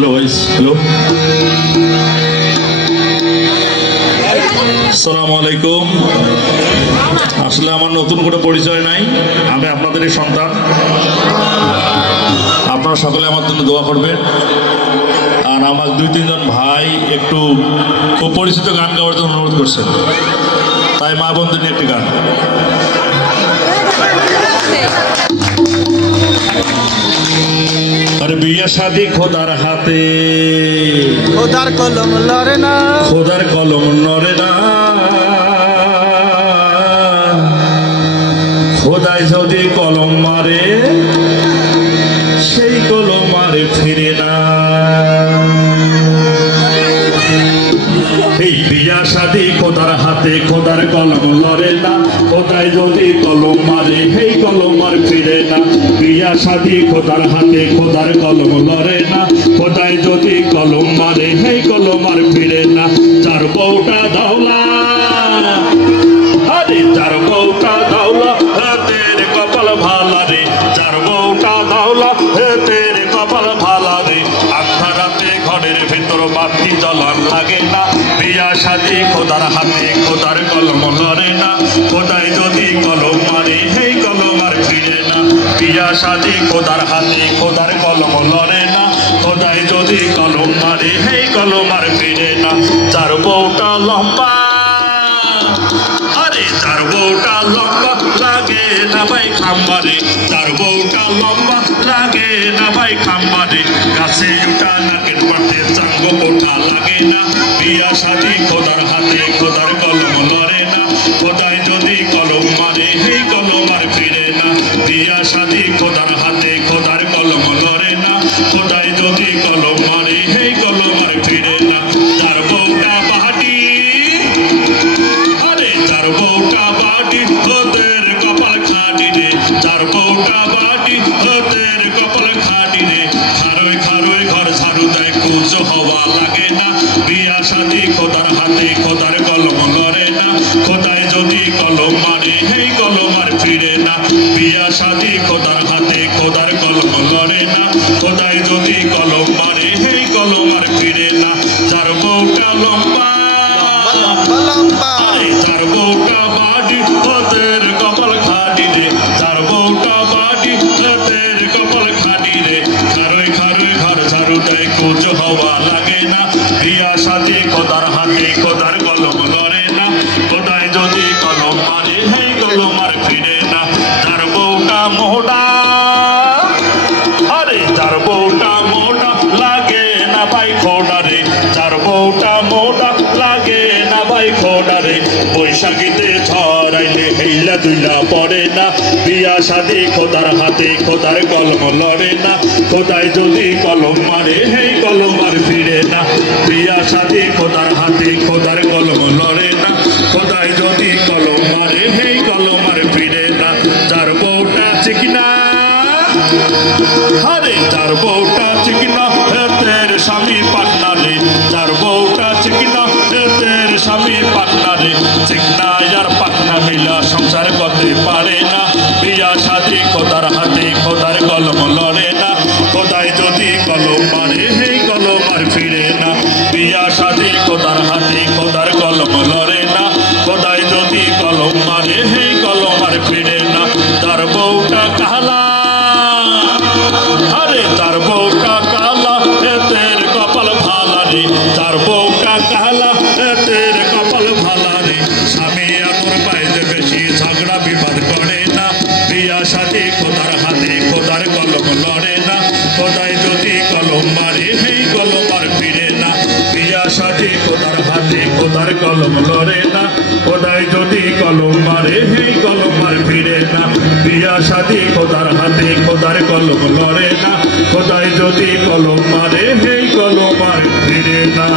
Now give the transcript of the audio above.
Hello vice, hello, আসসালামু আলাইকুম। আসলে আমার নতুন করে পরিচয় নাই, আমি আপনাদেরই সন্তান। আপনারা সকলে আমার জন্য দোয়া করবেন। আর আমার 2-3 জন ভাই একটু খুব পরিচিত গান গাওয়ার জন্য অনুরোধ করছেন, তাই মা বোনদের নিয়ে একটি গান। আর বিয়া শাদি খোদার হাতে, খোদার কলম লড়ে না, খোদার কলম নড়ে না। খোদায় যদি কলম মারে, সেই কলম মারে ফিরে না। এই বিয়া শাদি খোদার হাতে, খোদার কলম লড়ে না। খোদায় যদি কলম মারে, সেই কলম আর ফিরে না। বিয়া শাদি খোদার হাতে, খোদার কলম লড়ে না। খোদায় যদি কলম মারে, সেই কলম আর ফিরে না। যার বউটা দাওলা, আরে যার বউটা দাওলা, তের কপাল ভালা রে। যার বউটা দাওলা, তের কপাল ভালা রে। আন্ধারাতে ঘরের ভেতর বাতি জ্বলার লাগে না। বিয়া শাদি খোদার হাতে, খোদার কলম লড়ে না। খোদায় যদি কলম মারে, সেই কলম আর ফিরে না। বিয়া শাদি খোদার হাতে, খোদার কলম লড়ে না। খোদায় যদি কলম মারে, সেই কলম আর ফিরে না। যার বউটা লম্বা, আরে যার বউটা লম্বা, লাগে না ভাই খাম্বারে। যার বউটা লম্বা, লাগে না ভাই খাম্বারে। গাছে উঠা নাকের পাতে চাঙ্গ ওঠা লাগে না। বিয়া শাদি খোদার হাতে, খোদার কলম লড়ে না। খোদায় যদি কলম মারে, সেই কলম আর ফিরে না। বিয়া শাদি খোদার হাতে, খোদার কলম লড়ে না। খোদায় যদি কলম মারে, সেই কলম আর ফিরে না। যার বউটা বাহাটি, আরে যার বউটা বাটি, ওদের কপাল খাটি রে। যার বউটা বাটি, ওদের কপাল খাটি রে। খারোয় খারোয় ঘর ঝাড়ু দেয়, কুচ হওয়া লাগে না। বিয়া শাদি খোদার হাতে, খোদার কলম লড়ে না। খোদায় যদি কলম মারে, সেই কলম আর ফিরে না। বিয়া শাদি খোদার হাতে, খোদার কলম লড়ে না। খোদায় যদি কলম মারে, সেই কলম আর ফিরে না। যার বউটা লম্বা, লম্বা লম্বা, যার বউটা বাটি, ওদের কপাল খাটি রে। যার বউটা বাটি, ওদের কপাল খাটি রে। খারোয় খারোয় ঘর ঝাড়ু দেয়, কুচ হওয়া লাগে না। বিয়া শাদি খোদার হাতে, খোদার কলম লড়ে না। খোদায় যদি কলম মারে, সেই কলম আর ফিরে না। যার বউটা মোটা, আরে যার বউটা মোটা, লাগে না ভাই খোদা রে। যার বউটা মোটা, লাগে না ভাই খোদা রে। বৈশাখীতে ছড়াইলে হেইলা দুইলা পড়ে না। বিয়া শাদি খোদার হাতে, খোদার কলম লড়ে না। খোদায় যদি কলম মারে, সেই কলম আর ফিরে না। বিয়া শাদি খোদার হাতে, খোদার কলম লড়ে না। খোদায় যদি কলম মারে, সেই কলম আর ফিরে না। যার বউটা চিকনা, আরে যার বউটা চিকনা, তের স্বামী পাটনা রে। যার বউটা চিকনা, তের স্বামী পাটনা রে। চিকনা আর পাটনা মিলা সংসার করতে পারে না। বিয়া শাদি খোদার হাতে, খোদার কলম লড়ে না। খোদায় যদি কলম মারে, সেই কলম আর ফিরে না। বিয়া শাদি খোদার হাতে, খোদার কলম লড়ে না। খোদায় যদি কলম মারে, সেই কলম আর ফিরে না। যার বউটা কালা, আরে যার বউটা কালা, এতের কপাল ভালা রে। যার বউটা কালা, এতের কপাল ভালা রে। স্বামী আমর পাইতে বেশি ঝগড়া বিবাদ করে না। বিয়া শাদি খোদার হাতে, খোদার কলম লড়ে না। খোদায় যদি কলম মারে, সেই কলম আর ফিরে না। বিয়া শাদি খোদার হাতে, খোদার কলম লড়ে না। খোদায় যদি কলম মারে, সেই কলম আর ফিরে না। বিয়া শাদি খোদার হাতে, খোদার কলম লড়ে না। খোদায় যদি কলম মারে, সেই কলম আর ফিরে না।